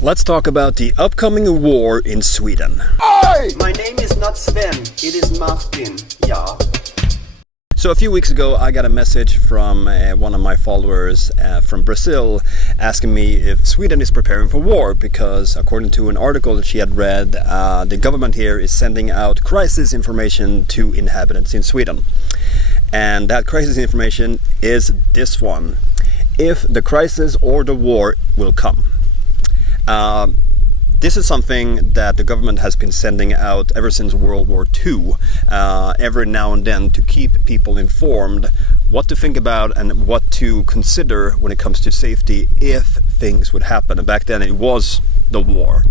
Let's talk about the upcoming war in Sweden. My name is not Sven, it is Martin, yeah. So a few weeks ago I got a message from one of my followers from Brazil asking me if Sweden is preparing for war, because according to an article that she had read, the government here is sending out crisis information to inhabitants in Sweden. And that crisis information is this one: if the crisis or the war will come. This is something that the government has been sending out ever since World War II, every now and then, to keep people informed what to think about and what to consider when it comes to safety if things would happen. And back then it was the war.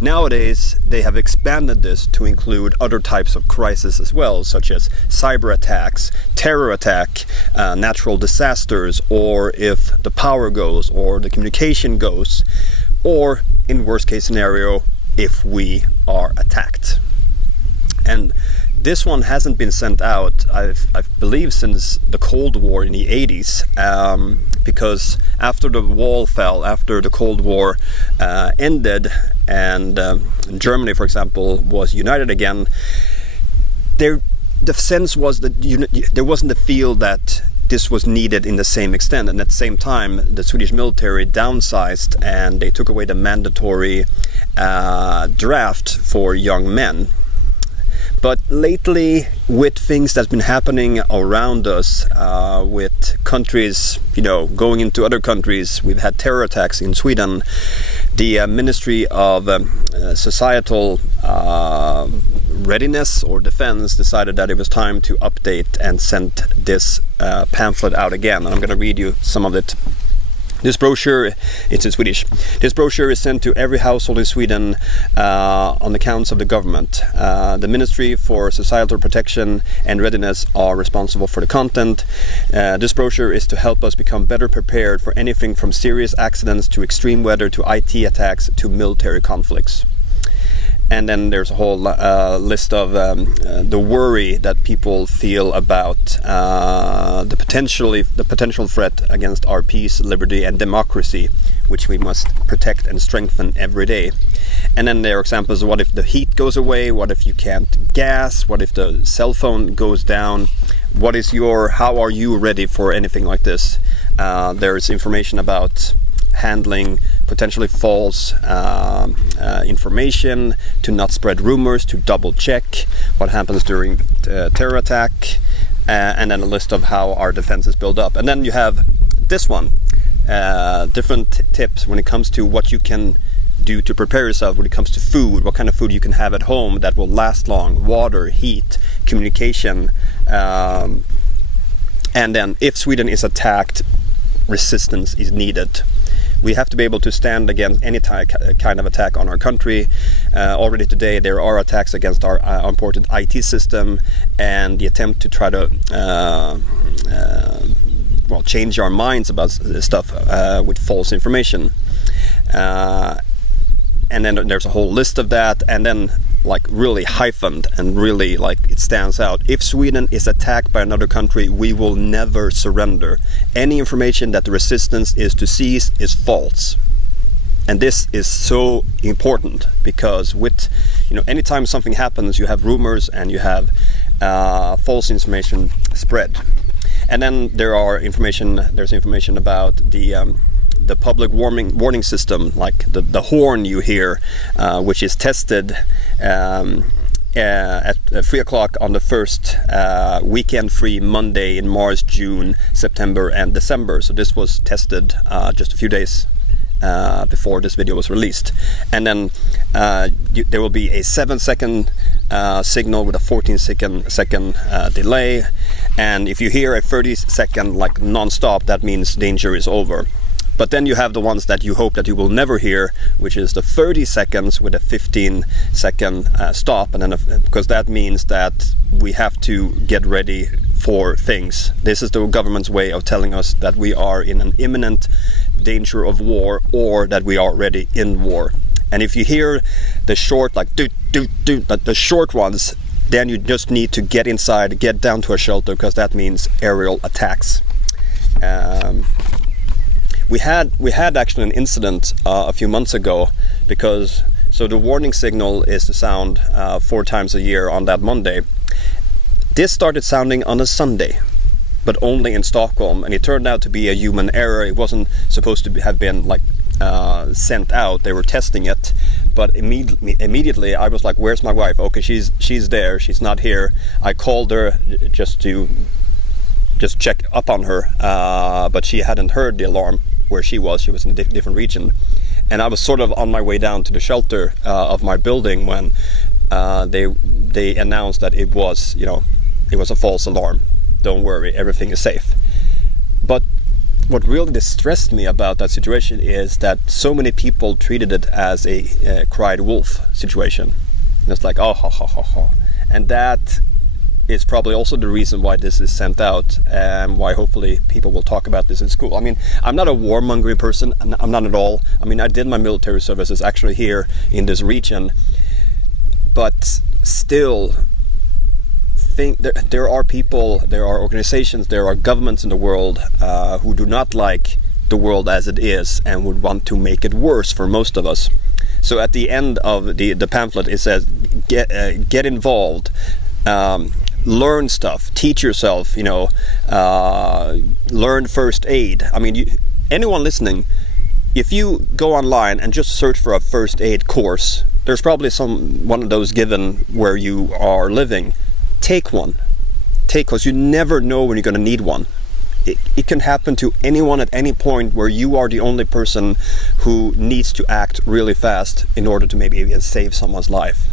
Nowadays they have expanded this to include other types of crises as well, such as cyber attacks, terror attack, natural disasters, or if the power goes or the communication goes, or in worst case scenario, if we are attacked. And this one hasn't been sent out, I believe, since the Cold War in the 80s, because after the wall fell, after the Cold War ended, and Germany, for example, was united again, the sense was that there wasn't the feel that this was needed in the same extent, and at the same time the Swedish military downsized and they took away the mandatory draft for young men. But lately, with things that's been happening around us, with countries, going into other countries, we've had terror attacks in Sweden. The Ministry of Societal Readiness or Defense decided that it was time to update and send this pamphlet out again. And I'm going to read you some of it. This brochure, it's in Swedish. This brochure is sent to every household in Sweden on the accounts of the government. The Ministry for Societal Protection and Readiness are responsible for the content. This brochure is to help us become better prepared for anything from serious accidents to extreme weather to IT attacks to military conflicts. And then there's a whole list of the worry that people feel about the potential threat against our peace, liberty and democracy, which we must protect and strengthen every day. And then there are examples of what if the heat goes away, what if you can't gas, what if the cell phone goes down, how are you ready for anything like this? There's information about handling potentially false information, to not spread rumors, to double check what happens during terror attack, and then a list of how our defense is built up. And then you have this one, different tips when it comes to what you can do to prepare yourself when it comes to food, what kind of food you can have at home that will last long, water, heat, communication, and then if Sweden is attacked, resistance is needed. We have to be able to stand against any kind of attack on our country. Already today there are attacks against our important IT system, and the attempt to try to change our minds about stuff with false information. And then there's a whole list of that, and then really hyphened and really it stands out. If Sweden is attacked by another country, we will never surrender. Any information that the resistance is to seize is false. And this is so important because anytime something happens, you have rumors and you have false information spread. And then there's information about the public warning system, like the horn you hear, which is tested at 3 o'clock on the first weekend-free Monday in March, June, September and December. So this was tested just a few days before this video was released. And then there will be a 7-second signal with a 14-second delay. And if you hear a 30-second non-stop, that means danger is over. But then you have the ones that you hope that you will never hear, which is the 30 seconds with a 15-second stop, and then because that means that we have to get ready for things. This is the government's way of telling us that we are in an imminent danger of war, or that we are already in war. And if you hear the short, the short ones, then you just need to get inside, get down to a shelter, because that means aerial attacks. we had actually an incident a few months ago, because so the warning signal is to sound 4 times a year on that Monday. This started sounding on a Sunday, but only in Stockholm, and it turned out to be a human error. It wasn't supposed to have been like sent out. They were testing it, but immediately I was like, "Where's my wife?" Okay, she's there. She's not here. I called her just to check up on her, but she hadn't heard the alarm where she was. She was in a different region, and I was sort of on my way down to the shelter of my building when they announced that it was a false alarm. Don't worry, everything is safe. But what really distressed me about that situation is that so many people treated it as a cried wolf situation. And it's like, oh, ha, ha, ha, ha. And that is probably also the reason why this is sent out, and why hopefully people will talk about this in school. I mean, I'm not a warmongering person, I'm not at all. I mean, I did my military services actually here in this region, but still, there are people, there are organizations, there are governments in the world who do not like the world as it is and would want to make it worse for most of us. So at the end of the pamphlet it says, get involved, learn stuff, teach yourself, learn first aid. I mean, anyone listening, if you go online and just search for a first aid course, there's probably one of those given where you are living. Take one, because you never know when you're going to need one. It can happen to anyone at any point where you are the only person who needs to act really fast in order to maybe even save someone's life.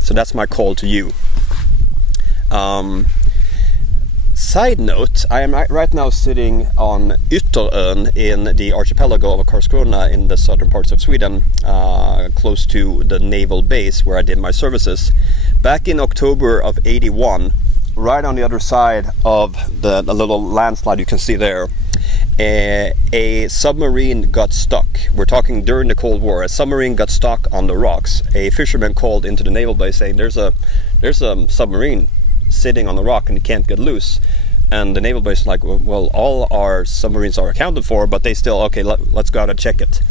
So that's my call to you. Side note, I am right now sitting on Ytterön in the archipelago of Karlskrona in the southern parts of Sweden, close to the naval base where I did my services. Back in October of '81, right on the other side of the little landslide you can see there, a submarine got stuck. We're talking during the Cold War. A submarine got stuck on the rocks. A fisherman called into the naval base saying, there's a submarine sitting on the rock and it can't get loose. And the naval base is like, well, all our submarines are accounted for, but they still, okay, let's go out and check it.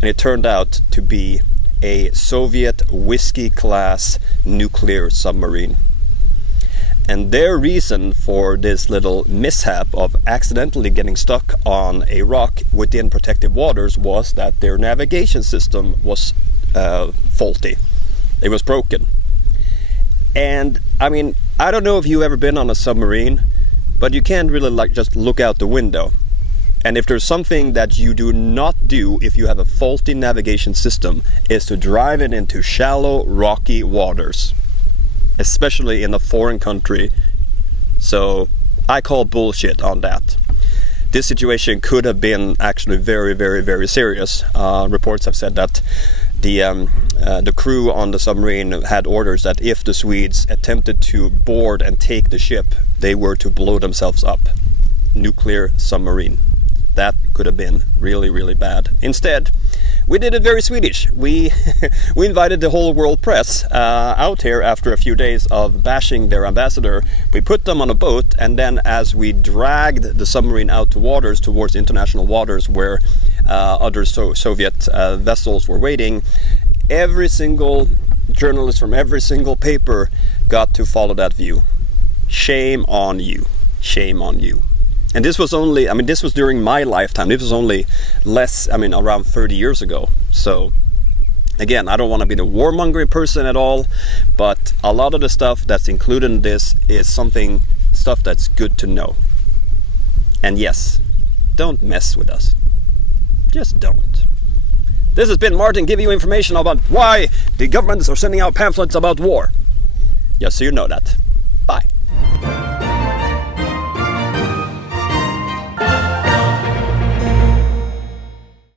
And it turned out to be a Soviet Whiskey-class nuclear submarine. And their reason for this little mishap of accidentally getting stuck on a rock within protected waters was that their navigation system was faulty. It was broken. And I mean, I don't know if you've ever been on a submarine, but you can't really just look out the window. And if there's something that you do not do if you have a faulty navigation system, is to drive it into shallow, rocky waters, especially in a foreign country. So I call bullshit on that. This situation could have been actually very, very, very serious. Reports have said that the crew on the submarine had orders that if the Swedes attempted to board and take the ship, they were to blow themselves up. Nuclear submarine. That could have been really, really bad. Instead, we did it very Swedish. We invited the whole world press out here after a few days of bashing their ambassador. We put them on a boat, and then as we dragged the submarine out to waters, towards international waters where other Soviet vessels were waiting, every single journalist from every single paper got to follow that view. Shame on you. Shame on you. And this was this was during my lifetime. This was only around 30 years ago. So, again, I don't want to be the warmongering person at all, but a lot of the stuff that's included in this is stuff that's good to know. And yes, don't mess with us. Just don't. This has been Martin giving you information about why the governments are sending out pamphlets about war. Just so you know that.